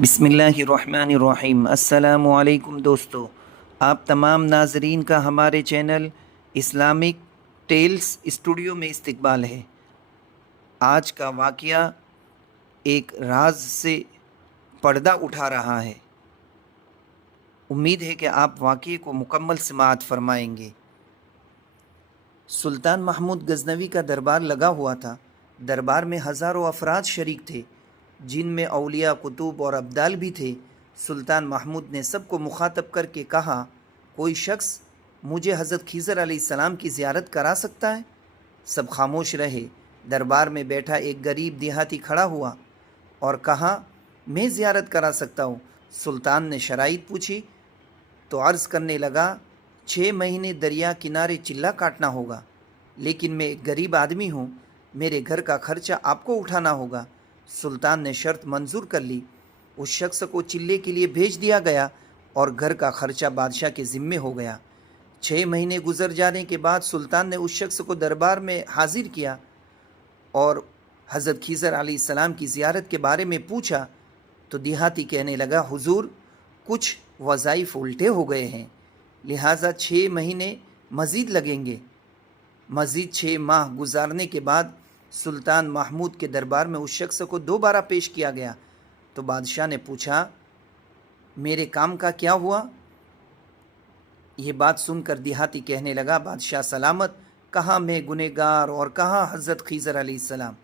बिस्मिल्लाहिर्रहमानिर्रहीम। अस्सलामुअलैकुम दोस्तों, आप तमाम नाजरीन का हमारे चैनल इस्लामिक टेल्स स्टूडियो में इस्तकबाल है। आज का वाक़या एक राज से पर्दा उठा रहा है। उम्मीद है कि आप वाक़ये को मुकम्मल समाअत फरमाएंगे। सुल्तान महमूद गज़नवी का दरबार लगा हुआ था। दरबार में हज़ारों अफराद शरीक थे, जिनमें औलिया, कुतुब और अब्दाल भी थे। सुल्तान महमूद ने सबको मुखातब करके कहा, कोई शख्स मुझे हज़रत खिज़र अलैहिस्सलाम की ज़ियारत करा सकता है? सब खामोश रहे। दरबार में बैठा एक गरीब देहाती खड़ा हुआ और कहा, मैं ज़ियारत करा सकता हूँ। सुल्तान ने शराइत पूछी तो अर्ज़ करने लगा, 6 महीने दरिया किनारे चिल्ला काटना होगा, लेकिन मैं एक गरीब आदमी हूँ, मेरे घर का खर्चा आपको उठाना होगा। सुल्तान ने शर्त मंजूर कर ली। उस शख्स को चिल्ले के लिए भेज दिया गया और घर का खर्चा बादशाह के ज़िम्मे हो गया। 6 महीने गुजर जाने के बाद सुल्तान ने उस शख्स को दरबार में हाजिर किया और हज़रत खिज़र अलैहिस्सलाम की ज़ियारत के बारे में पूछा तो देहाती कहने लगा, हुजूर, कुछ वज़ाइफ उल्टे हो गए हैं, लिहाजा 6 महीने मज़ीद लगेंगे। मज़ीद 6 माह गुजारने के बाद सुल्तान महमूद के दरबार में उस शख्स को दोबारा पेश किया गया तो बादशाह ने पूछा, मेरे काम का क्या हुआ? ये बात सुनकर देहाती कहने लगा, बादशाह सलामत, कहाँ मैं गुनहगार और कहाँ हज़रत खिज़र अलैहिस्सलाम।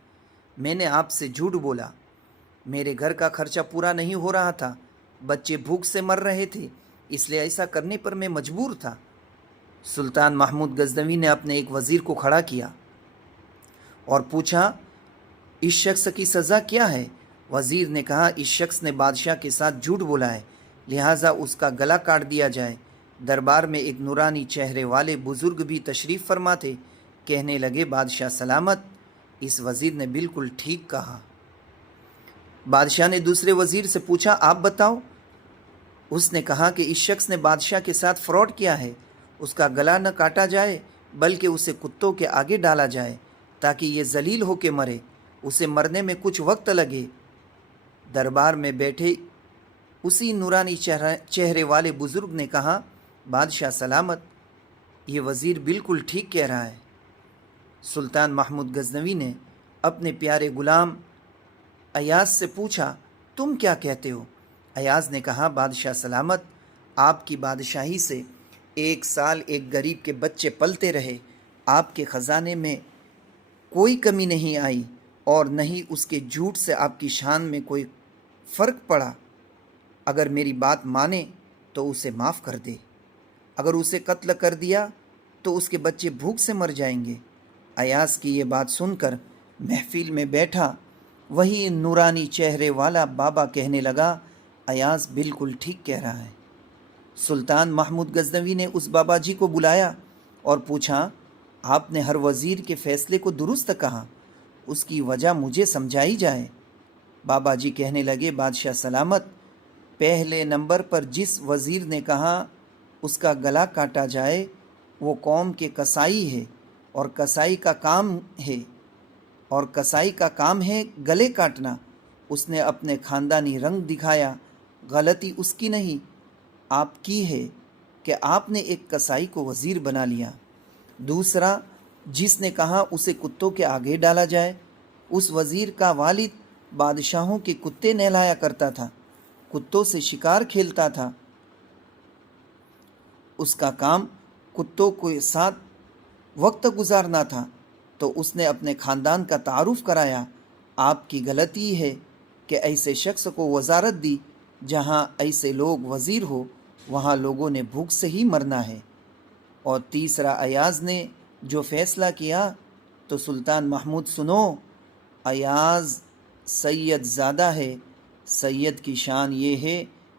मैंने आपसे झूठ बोला, मेरे घर का खर्चा पूरा नहीं हो रहा था, बच्चे भूख से मर रहे थे, इसलिए ऐसा करने पर मैं मजबूर था। सुल्तान महमूद गज़नवी ने अपने एक वज़ीर को खड़ा किया और पूछा, इस शख्स की सज़ा क्या है? वज़ीर ने कहा, इस शख्स ने बादशाह के साथ झूठ बोला है, लिहाजा उसका गला काट दिया जाए। दरबार में एक नूरानी चेहरे वाले बुज़ुर्ग भी तशरीफ़ फरमा थे। कहने लगे, बादशाह सलामत, इस वज़ीर ने बिल्कुल ठीक कहा। बादशाह ने दूसरे वज़ीर से पूछा, आप बताओ। उसने कहा कि इस शख्स ने बादशाह के साथ फ्रॉड किया है, उसका गला न काटा जाए बल्कि उसे कुत्तों के आगे डाला जाए ताकि ये जलील होके मरे, उसे मरने में कुछ वक्त लगे। दरबार में बैठे उसी नूरानी चेहरे वाले बुज़ुर्ग ने कहा, बादशाह सलामत, ये वज़ीर बिल्कुल ठीक कह रहा है। सुल्तान महमूद गज़नवी ने अपने प्यारे ग़ुलाम अयाज़ से पूछा, तुम क्या कहते हो? अयाज़ ने कहा, बादशाह सलामत, आपकी बादशाही से 1 साल एक गरीब के बच्चे पलते रहे, आपके ख़जाने में कोई कमी नहीं आई और न ही उसके झूठ से आपकी शान में कोई फ़र्क पड़ा। अगर मेरी बात माने तो उसे माफ़ कर दे, अगर उसे कत्ल कर दिया तो उसके बच्चे भूख से मर जाएंगे। अयाज़ की ये बात सुनकर महफिल में बैठा वही नूरानी चेहरे वाला बाबा कहने लगा, अयाज़ बिल्कुल ठीक कह रहा है। सुल्तान महमूद गज़नवी ने उस बाबा जी को बुलाया और पूछा, आपने हर वज़ीर के फ़ैसले को दुरुस्त कहा, उसकी वजह मुझे समझाई जाए। बाबा जी कहने लगे, बादशाह सलामत, पहले नंबर पर जिस वज़ीर ने कहा उसका गला काटा जाए वो कौम के कसाई है और कसाई का काम है गले काटना। उसने अपने ख़ानदानी रंग दिखाया। गलती उसकी नहीं, आपकी है कि आपने एक कसाई को वज़ीर बना लिया। दूसरा, जिसने कहा उसे कुत्तों के आगे डाला जाए, उस वज़ीर का वालिद बादशाहों के कुत्ते नहलाया करता था, कुत्तों से शिकार खेलता था, उसका काम कुत्तों के साथ वक्त गुजारना था, तो उसने अपने ख़ानदान का तारुफ कराया। आपकी गलती है कि ऐसे शख्स को वज़ारत दी, जहाँ ऐसे लोग वज़ीर हो वहाँ लोगों ने भूख से ही मरना है। और तीसरा, अयाज़ ने जो फ़ैसला किया तो सुल्तान महमूद सुनो, अयाज़ सैयद ज़्यादा है। सैयद की शान ये है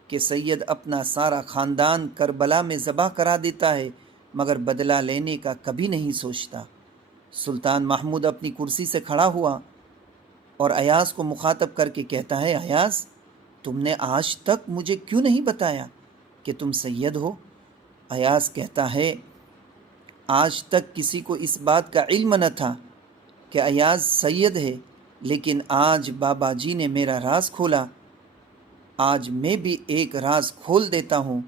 कि सैयद अपना सारा ख़ानदान करबला में ज़बह करा देता है मगर बदला लेने का कभी नहीं सोचता। सुल्तान महमूद अपनी कुर्सी से खड़ा हुआ और अयाज़ को मुखातब करके कहता है, अयाज़, तुमने आज तक मुझे क्यों नहीं बताया कि तुम सैयद हो? अयाज़ कहता है, आज तक किसी को इस बात का इल्म न था कि अयाज़ सैयद है, लेकिन आज बाबा जी ने मेरा राज खोला آج میں بھی ایک راز کھول دیتا ہوں۔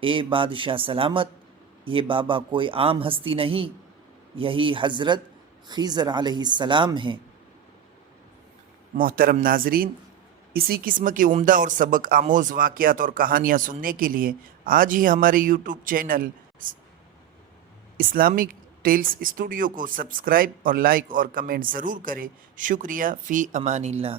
اے بادشاہ سلامت، یہ بابا کوئی عام ہستی نہیں، یہی حضرت خضر علیہ السلام ہیں۔ محترم ناظرین، اسی قسم کے عمدہ اور سبق آموز واقعات اور کہانیاں سننے کے لیے آج ہی ہمارے YouTube channel Islamic tells studio کو سبسکرائب اور لائک اور کمنٹ ضرور کریں۔ شکریہ، فی امان اللہ۔